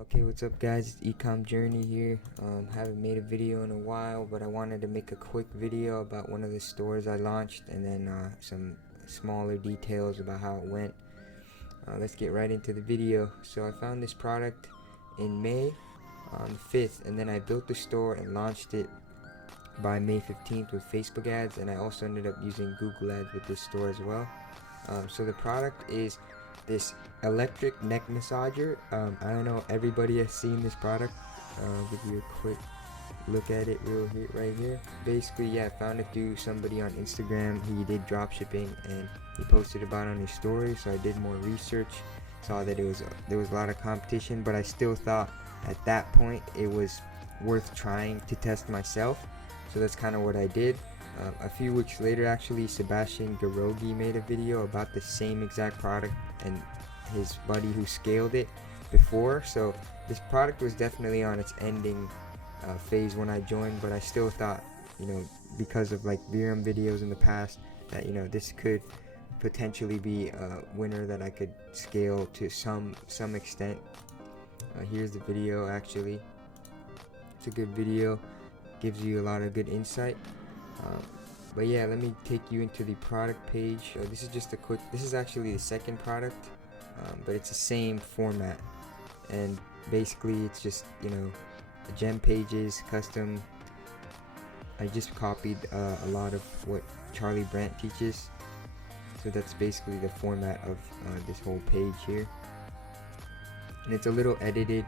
Okay, what's up guys, it's Ecomm Journey here. Haven't made a video in a while, but I wanted to make a quick video about one of the stores I launched, and then some smaller details about how it went. Let's get right into the video. So I found this product in May on the 5th, and then I built the store and launched it by May 15th with Facebook ads, and I also ended up using Google ads with this store as well. So the product is this electric neck massager. I don't know, everybody has seen this product. I'll give you a quick look at it right here. Basically, yeah, I found it through somebody on Instagram. He did dropshipping and he posted about it on his story, so I did more research, saw that there was a lot of competition, but I still thought at that point it was worth trying to test myself. So that's kind of what I did. A few weeks later, actually, Sebastian Garogi made a video about the same exact product and his buddy who scaled it before. So this product was definitely on its ending phase when I joined, but I still thought, because of like VRM videos in the past, that this could potentially be a winner that I could scale to some extent. Here's the video. Actually, it's a good video, gives you a lot of good insight. But yeah, let me take you into the product page. This is actually the second product, but it's the same format, and basically it's just gempages, custom. I just copied a lot of what Charlie Brandt teaches, so that's basically the format of this whole page here. And it's a little edited,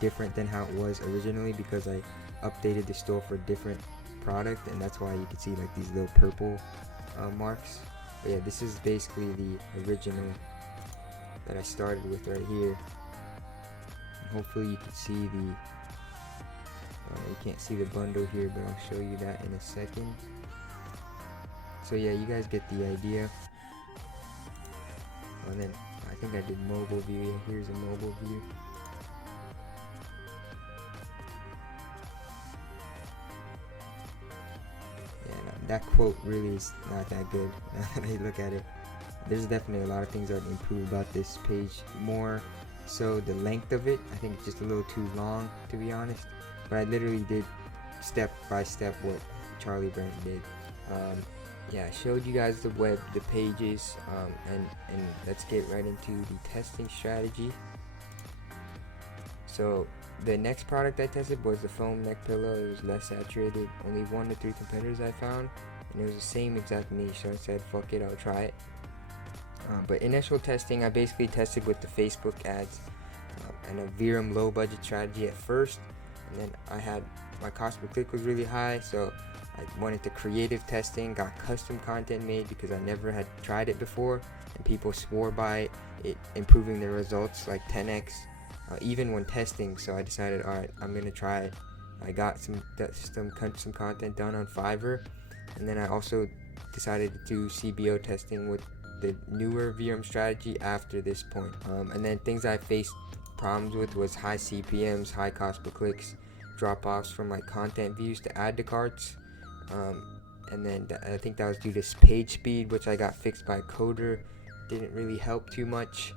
different than how it was originally, because I updated the store for a different product, and that's why you can see like these little purple marks. But yeah, this is basically the original that I started with right here. And hopefully you can see the you can't see the bundle here, but I'll show you that in a second. So yeah, you guys get the idea. And then I think I did mobile view. Yeah, here's a mobile view. That quote really is not that good now that I look at it. There's definitely a lot of things I would improve about this page. More so the length of it, I think it's just a little too long, to be honest. But I literally did step by step what Charlie Brandt did. Yeah, I showed you guys the pages, and let's get right into the testing strategy. So the next product I tested was the foam neck pillow. It was less saturated, only 1 to 3 competitors I found, and it was the same exact niche, so I said fuck it, I'll try it. But initial testing, I basically tested with the Facebook ads and a VRM low budget strategy at first, and then I had my cost per click was really high, so I went into creative testing, got custom content made because I never had tried it before, and people swore by it improving their results like 10x. Even when testing, so I decided, alright, I'm gonna try it. I got some content done on Fiverr, and then I also decided to do CBO testing with the newer VRM strategy after this point. And then things I faced problems with was high CPMs, high cost per clicks, drop-offs from like content views to add to carts, and then I think that was due to page speed, which I got fixed by a coder. Didn't really help too much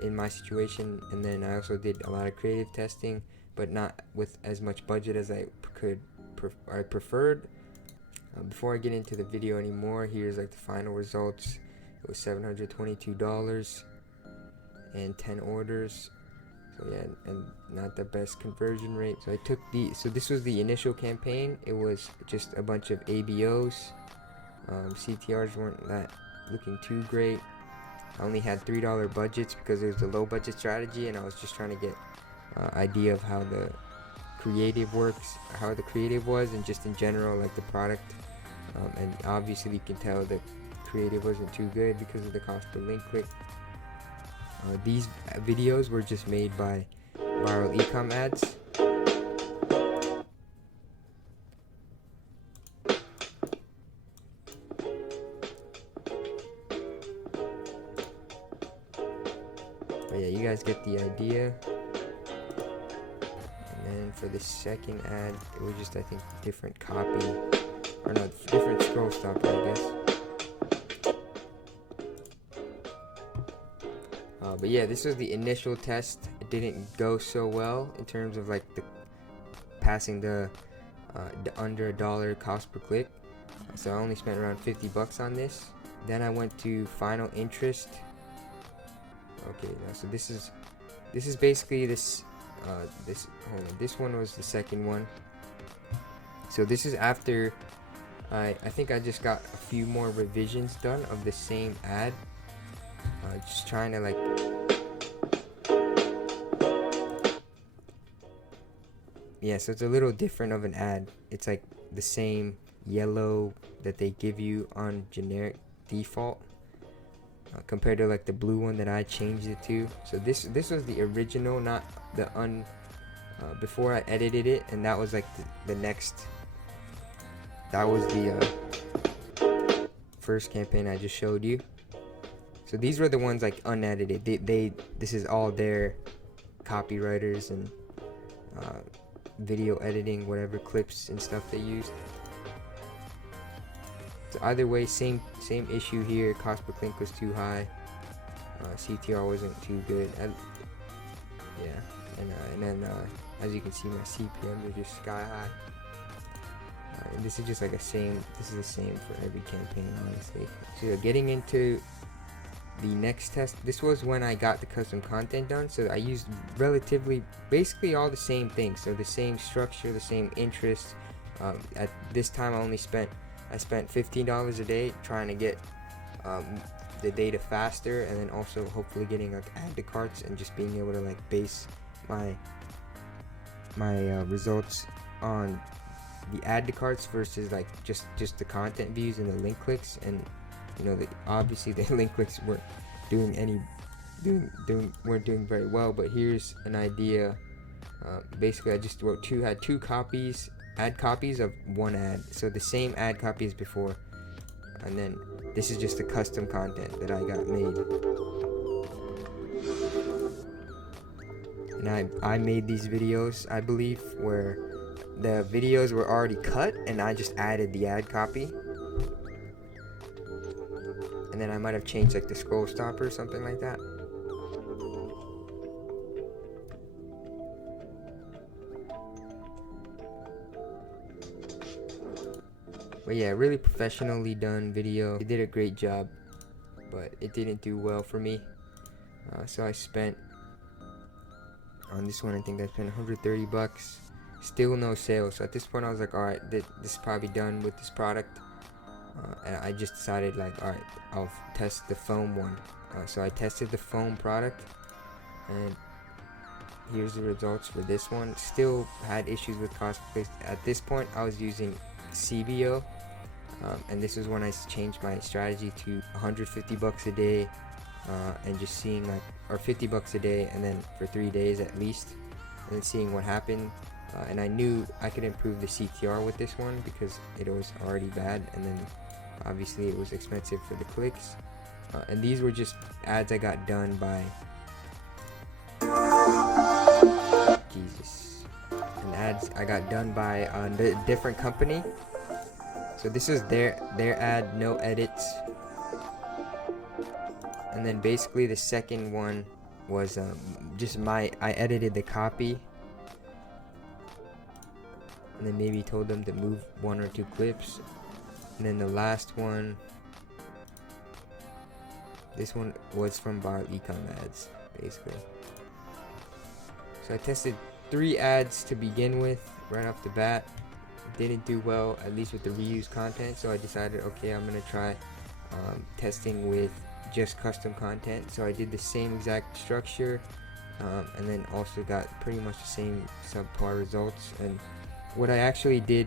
in my situation. And then I also did a lot of creative testing, but not with as much budget as I preferred. Before I get into the video anymore, here's like the final results. It was $722 and 10 orders. So yeah, and not the best conversion rate. So I took so this was the initial campaign. It was just a bunch of ABOs. CTRs weren't that looking too great. I only had $3 budgets because it was a low budget strategy, and I was just trying to get idea of how the creative works, how the creative was, and just in general like the product. And obviously you can tell the creative wasn't too good because of the cost per link click. These videos were just made by viral Ecomm ads. But yeah, you guys get the idea. And then for the second ad, it was just, I think, different copy, or no, different scroll stopper, I guess. But yeah, this was the initial test. It it didn't go so well in terms of like the passing the under $1 cost per click. So I only spent around 50 bucks on this. Then I went to final interest. Okay, now so this is basically this this one was the second one. So this is after I think I just got a few more revisions done of the same ad. Just trying to like so it's a little different of an ad. It's like the same yellow that they give you on generic default compared to like the blue one that I changed it to. So this was the original, not the before I edited it, and that was like the next. That was the first campaign I just showed you. So these were the ones like unedited. This is all their copywriters and video editing, whatever clips and stuff they used. So either way, same issue here. Cost per click was too high. CTR wasn't too good. And then as you can see, my CPMs are just sky high. And this is just like this is the same for every campaign, honestly. So getting into the next test, this was when I got the custom content done. So I used basically all the same things. So the same structure, the same interest. At this time I spent $15 a day trying to get the data faster, and then also hopefully getting like add to carts and just being able to like base my results on the add to carts versus like just the content views and the link clicks. And you know, obviously the link clicks weren't doing very well, but here's an idea. Basically I just had two ad copies of one ad, so the same ad copy as before, and then this is just the custom content that I got made. And I made these videos, I believe, where the videos were already cut and I just added the ad copy, and then I might have changed like the scroll stopper or something like that. But yeah, really professionally done video. They did a great job, but it didn't do well for me. So I spent on this one, I think I spent 130 bucks. Still no sales. So at this point I was like, alright, this is probably done with this product. And I just decided like, alright, I'll test the foam one. So I tested the foam product, and here's the results for this one. Still had issues with cost per click. At this point I was using CBO, and this is when I changed my strategy to 150 bucks a day, and just seeing like, or 50 bucks a day, and then for 3 days at least, and then seeing what happened. And I knew I could improve the CTR with this one because it was already bad, and then obviously it was expensive for the clicks. And these were just ads I got done by and ads I got done by a different company. So this is their ad, no edits. And then basically the second one was just I edited the copy, and then maybe told them to move 1 or 2 clips. And then the last one, this one was from our Ecomm ads, basically. So I tested 3 ads to begin with right off the bat. Didn't do well, at least with the reused content. So I decided, okay, I'm gonna try testing with just custom content. So I did the same exact structure, and then also got pretty much the same subpar results. And what I actually did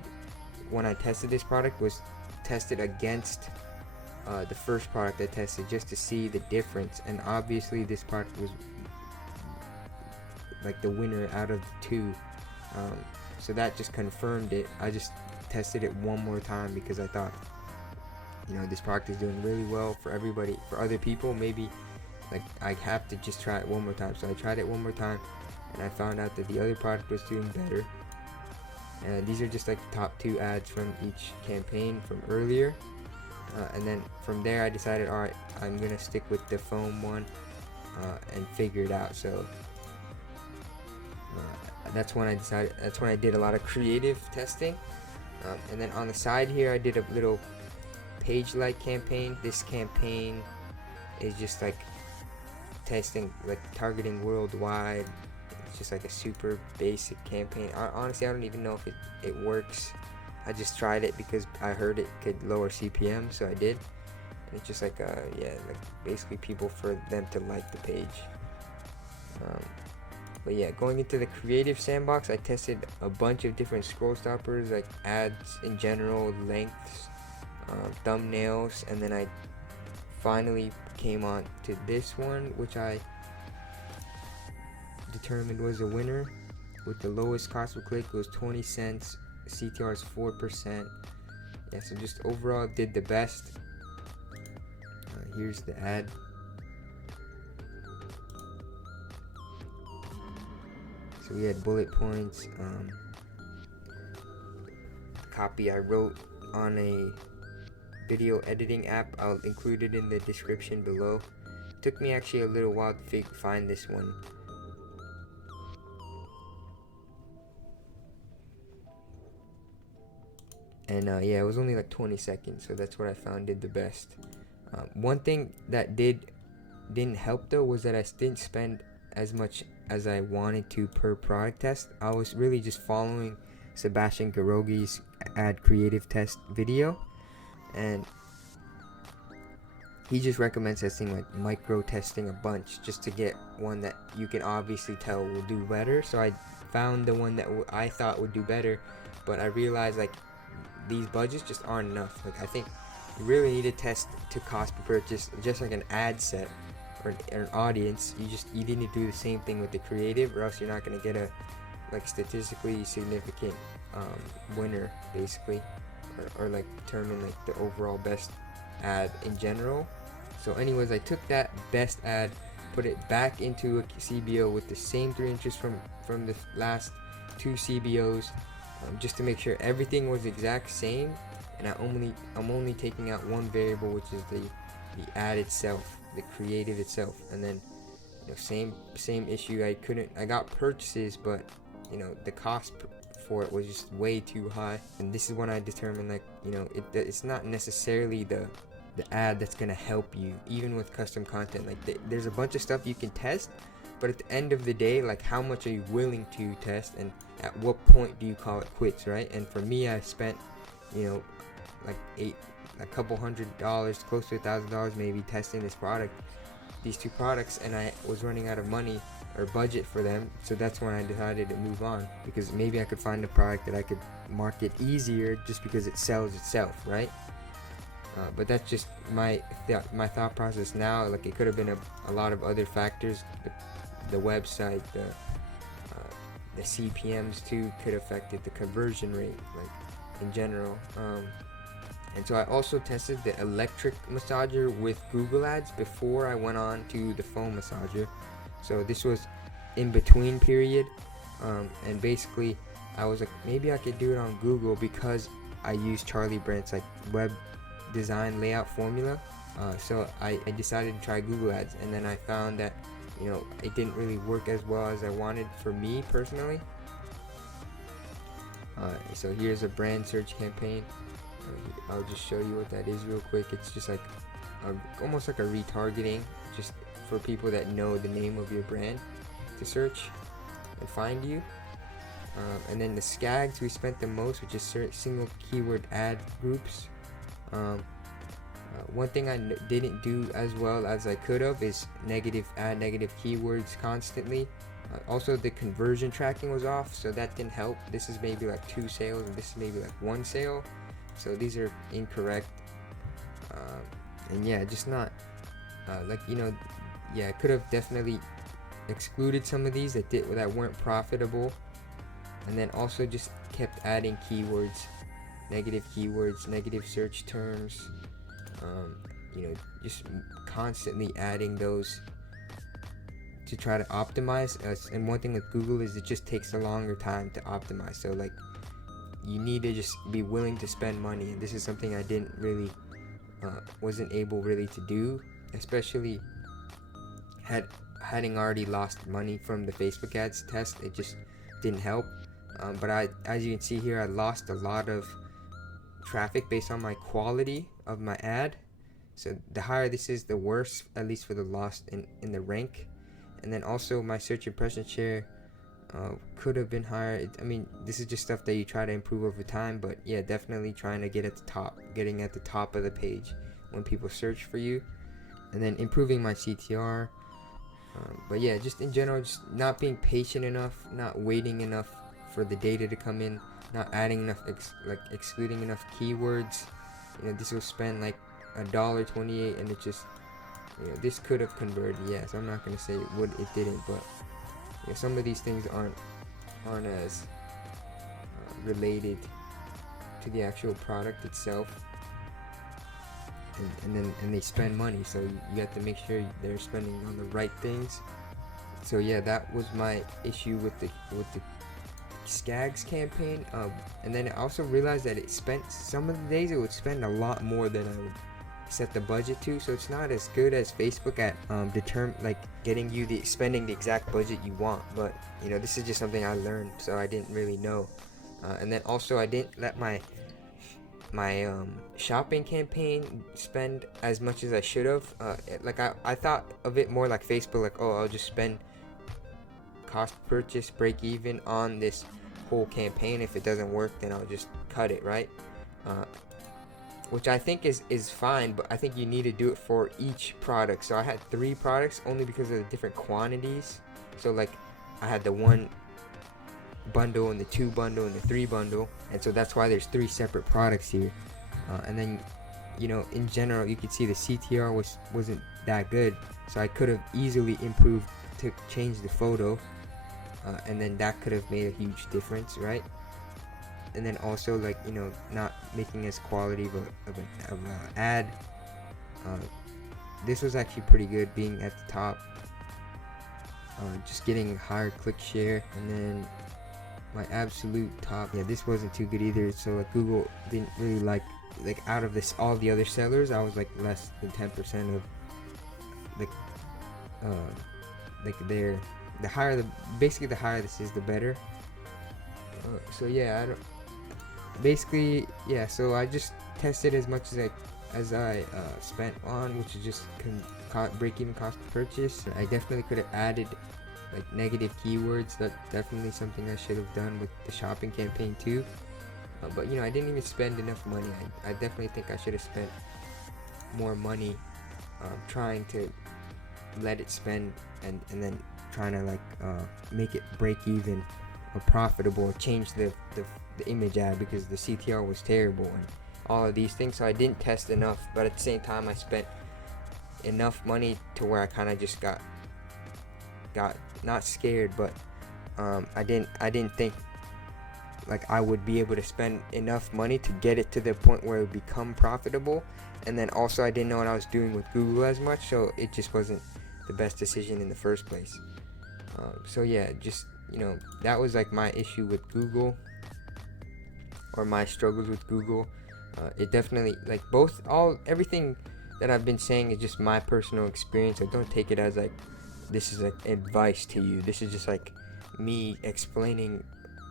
when I tested this product was test it against the first product I tested, just to see the difference. And obviously this product was like the winner out of the 2, so that just confirmed it. I just tested it one more time because I thought, you know, this product is doing really well for everybody, for other people. Maybe like I have to just try it one more time. So I tried it one more time, and I found out that the other product was doing better. And these are just like the top 2 ads from each campaign from earlier. And then from there I decided, alright, I'm gonna stick with the foam one and figure it out. So That's when I did a lot of creative testing. And then on the side here, I did a little page like campaign. This campaign is just like testing, like targeting worldwide. It's just like a super basic campaign. Honestly, I don't even know if it works. I just tried it because I heard it could lower CPM, so I did. And it's just like like basically people for them to like the page. But yeah, going into the creative sandbox, I tested a bunch of different scroll stoppers, like ads in general, lengths, thumbnails, and then I finally came on to this one, which I determined was a winner with the lowest cost per click. It was 20 cents. CTR is 4%. Yeah, so just overall did the best. Here's the ad. So we had bullet points, copy I wrote on a video editing app. I'll include it in the description below. It took me actually a little while to find this one. And yeah, it was only like 20 seconds, so that's what I found did the best. One thing that didn't help though was that I didn't spend as much as I wanted to per product test. I was really just following Sebastian Garogi's ad creative test video, and he just recommends testing, like micro testing a bunch, just to get one that you can obviously tell will do better. So I found the one that I thought would do better, but I realized like these budgets just aren't enough. Like I think you really need to test to cost per purchase, just like an ad set or an audience. You need to do the same thing with the creative, or else you're not going to get a like statistically significant winner basically, or like determine like the overall best ad in general. So anyways, I took that best ad, put it back into a CBO with the same 3 inches from the last 2 CBOs, just to make sure everything was exact same. And I'm only taking out one variable, which is the ad itself, the creative itself. And then same issue. I got purchases, but the cost for it was just way too high. And this is when I determined, like, it's not necessarily the ad that's gonna help you, even with custom content. Like there's a bunch of stuff you can test, but at the end of the day, like, how much are you willing to test, and at what point do you call it quits, right? And for me, I spent like a couple $100, close to $1,000 maybe, testing these 2 products, and I was running out of money or budget for them. So that's when I decided to move on, because maybe I could find a product that I could market easier just because it sells itself, right? But that's just my thought process now. Like, it could have been a lot of other factors. The website, the CPMs too could have affected the conversion rate, like in general. And so I also tested the electric massager with Google Ads before I went on to the foam massager. So this was in between period, and basically I was like, maybe I could do it on Google, because I use Charlie Brandt's like web design layout formula. So I decided to try Google Ads, and then I found that it didn't really work as well as I wanted for me personally. So here's a brand search campaign. I'll just show you what that is real quick. It's just like almost like a retargeting, just for people that know the name of your brand to search and find you. And then the SCAGs we spent the most, which is single keyword ad groups. One thing I didn't do as well as I could have is negative keywords constantly. Also, the conversion tracking was off, so that didn't help. This is maybe like 2 sales, and this is maybe like 1 sale. So these are incorrect. And yeah, just not I could have definitely excluded some of these that weren't profitable, and then also just kept adding keywords, negative search terms. Just constantly adding those to try to optimize. And one thing with Google is it just takes a longer time to optimize. So like, you need to just be willing to spend money, and this is something I didn't really wasn't able really to do, especially having already lost money from the Facebook ads test. It just didn't help. But as you can see here, I lost a lot of traffic based on my quality of my ad. So the higher this is, the worse, at least for the loss in the rank. And then also my search impression share could have been higher. I mean, this is just stuff that you try to improve over time, but yeah, definitely trying to get at the top, getting at the top of the page when people search for you. And then improving my CTR. But yeah, just in general, just not being patient enough, not waiting enough for the data to come in, not adding enough, excluding enough keywords. This will spend like $1.28, and it just, this could have converted. Yes, I'm not gonna say it didn't, but some of these things aren't as related to the actual product itself. And they spend money, so you have to make sure they're spending on the right things. So yeah, that was my issue with the Skags campaign. And then I also realized that it spent, some of the days it would spend a lot more than I would set the budget to. So it's not as good as Facebook at getting you spending the exact budget you want. But this is just something I learned, so I didn't really know. And then also I didn't let my shopping campaign spend as much as I should have. I thought of it more like Facebook, like, oh, I'll just spend cost purchase, break even on this whole campaign. If it doesn't work, then I'll just cut it, right? Which I think is fine, but I think you need to do it for each product. So I had 3 products only because of the different quantities. So like I had the 1 bundle and the 2 bundle and the 3 bundle, and so that's why there's 3 separate products here. And then in general, you could see the CTR wasn't that good, so I could have easily improved to change the photo, and then that could have made a huge difference, right? And then also not making as quality of an ad. This was actually pretty good, being at the top, just getting higher click share. And then my absolute top, yeah, this wasn't too good either. So like Google didn't really like out of this all the other sellers, I was like less than 10% of the higher the higher this is, the better. So yeah, so I just tested as much as I spent on, which is just break-even cost per purchase. I definitely could have added negative keywords. That's definitely something I should have done with the shopping campaign too. But I didn't even spend enough money. I definitely think I should have spent more money trying to let it spend, and then trying to make it break even or profitable, or change the image ad, because the CTR was terrible and all of these things. So I didn't test enough, but at the same time I spent enough money to where I kind of just got not scared, but I didn't think I would be able to spend enough money to get it to the point where it would become profitable. And then also I didn't know what I was doing with Google as much, so it just wasn't the best decision in the first place. So yeah, just that was my issue with Google, or my struggles with Google. It definitely everything that I've been saying is just my personal experience. I don't take it as this is advice to you. This is just me explaining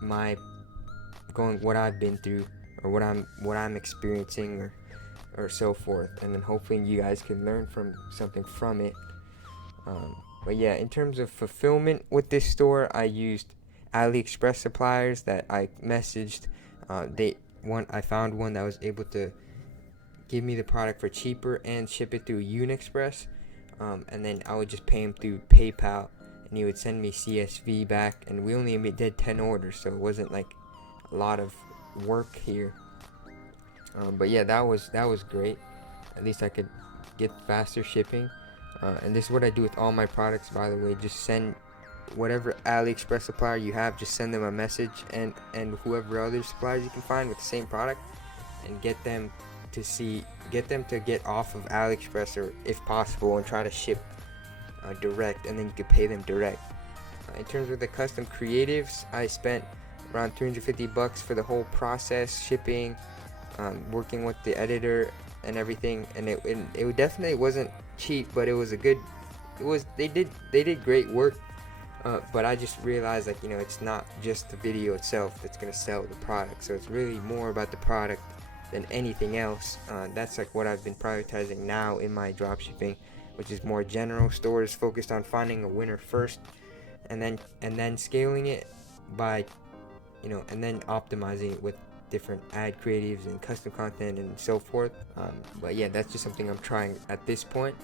what I've been through, or what I'm experiencing, or so forth, and then hopefully you guys can learn something from it. But yeah, in terms of fulfillment with this store, I used AliExpress suppliers that I messaged. I found one that was able to give me the product for cheaper and ship it through Unixpress. And then I would just pay him through PayPal, and he would send me CSV back. And we only did 10 orders, so it wasn't a lot of work here. But yeah, that was great. At least I could get faster shipping. And this is what I do with all my products, by the way. Just send whatever AliExpress supplier you have, just send them a message, and whoever other suppliers you can find with the same product, and get them to get off of AliExpress, or if possible, and try to ship direct, and then you could pay them direct. In terms of the custom creatives, I spent around $350 for the whole process, shipping, working with the editor and everything. And it definitely wasn't cheap, but it was they did great work. But I just realized, like, it's not just the video itself that's gonna sell the product. So it's really more about the product than anything else. That's like what I've been prioritizing now in my dropshipping, which is more general stores focused on finding a winner first, and then scaling it by, and then optimizing it with different ad creatives and custom content and so forth. But yeah, that's just something I'm trying at this point.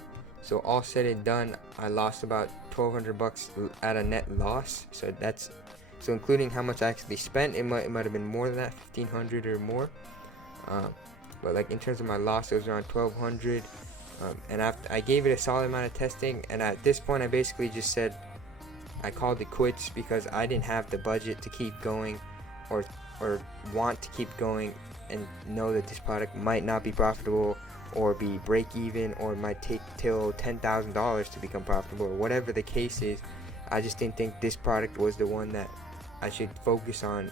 So all said and done, I lost about $1,200 at a net loss. So including how much I actually spent, it might have been more than that, $1,500 or more. But like in terms of my loss, it was around $1,200. And after I gave it a solid amount of testing, and at this point I basically just said I called it quits, because I didn't have the budget to keep going, or want to keep going, and know that this product might not be profitable, or be break even, or it might take till $10,000 to become profitable, or whatever the case is. I just didn't think this product was the one that I should focus on,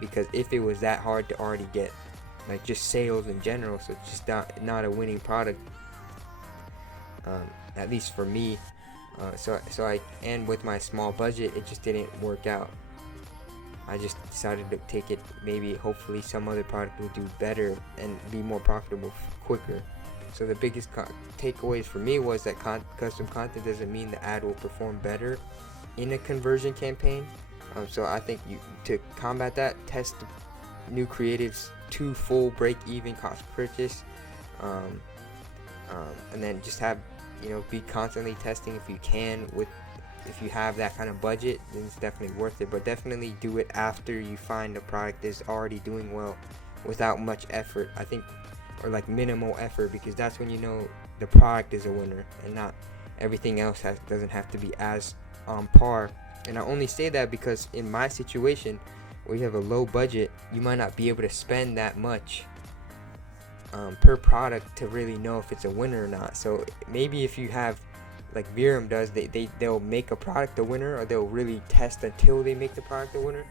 because if it was that hard to already get like just sales in general, so it's just not a winning product, at least for me. So and with my small budget, it just didn't work out. I just decided to take it, maybe hopefully some other product will do better and be more profitable quicker. So the biggest takeaways for me was that custom content doesn't mean the ad will perform better in a conversion campaign. So I think to combat that, test new creatives to full break-even cost purchase, and then just have, be constantly testing if you can. If you have that kind of budget, then it's definitely worth it. But definitely do it after you find a product is already doing well, without much effort, I think, or like minimal effort, because that's when the product is a winner, and not everything else doesn't have to be as on par. And I only say that because in my situation, where you have a low budget, you might not be able to spend that much per product to really know if it's a winner or not. So maybe if you have, like Verum does, they'll make a product a winner, or they'll really test until they make the product a winner,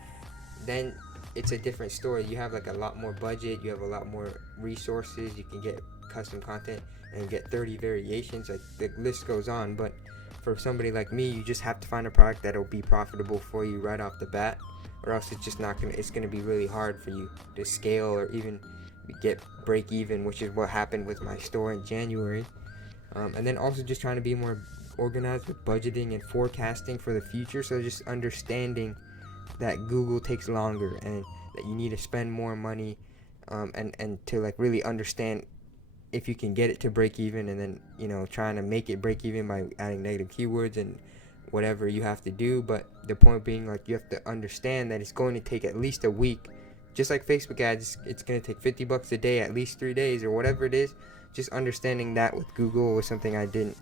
then it's a different story. You have like a lot more budget, you have a lot more resources, you can get custom content and get 30 variations, like the list goes on. But for somebody like me, you just have to find a product that'll be profitable for you right off the bat, or else it's just not gonna, it's gonna be really hard for you to scale or even get break even, which is what happened with my store in January. And then also just trying to be more organized with budgeting and forecasting for the future. So just understanding that Google takes longer, and that you need to spend more money, and to like really understand if you can get it to break even, and then trying to make it break even by adding negative keywords and whatever you have to do. But the point being, like, you have to understand that it's going to take at least a week. Just like Facebook ads, it's going to take $50 a day, at least 3 days, or whatever it is. Just understanding that with Google was something I didn't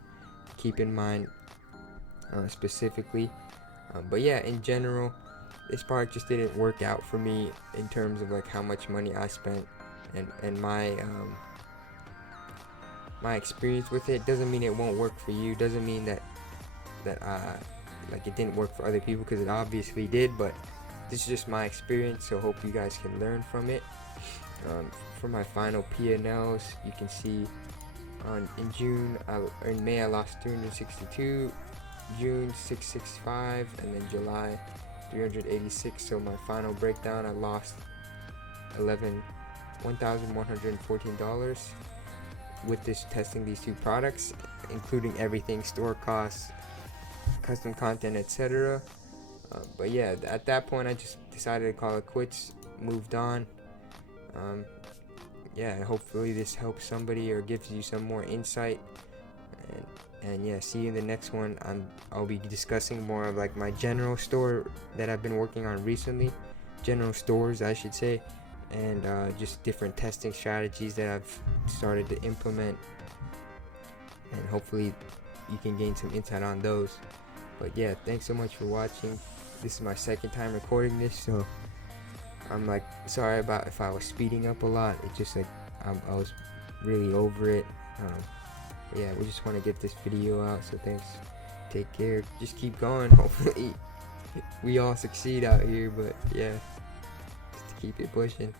keep in mind specifically. But yeah, in general, this product just didn't work out for me in terms of like how much money I spent, and my experience with it. Doesn't mean it won't work for you. Doesn't mean that like it didn't work for other people, because it obviously did. But this is just my experience, so hope you guys can learn from it. For my final P&Ls, you can see in May I lost 262, June 665, and then July 386. So my final breakdown, I lost $1,114 with this testing these two products, including everything, store costs, custom content, etc. But yeah, at that point I just decided to call it quits, moved on. Yeah, hopefully this helps somebody or gives you some more insight, and yeah, see you in the next one. I'll be discussing more of like my general store that I've been working on recently, general stores I should say, and just different testing strategies that I've started to implement, and hopefully you can gain some insight on those. But yeah, thanks so much for watching. This is my second time recording this, so I'm like sorry about if I was speeding up a lot. It's just like I was really over it. But yeah, we just want to get this video out, so thanks, take care, just keep going. Hopefully we all succeed out here. But yeah, just to keep it pushing.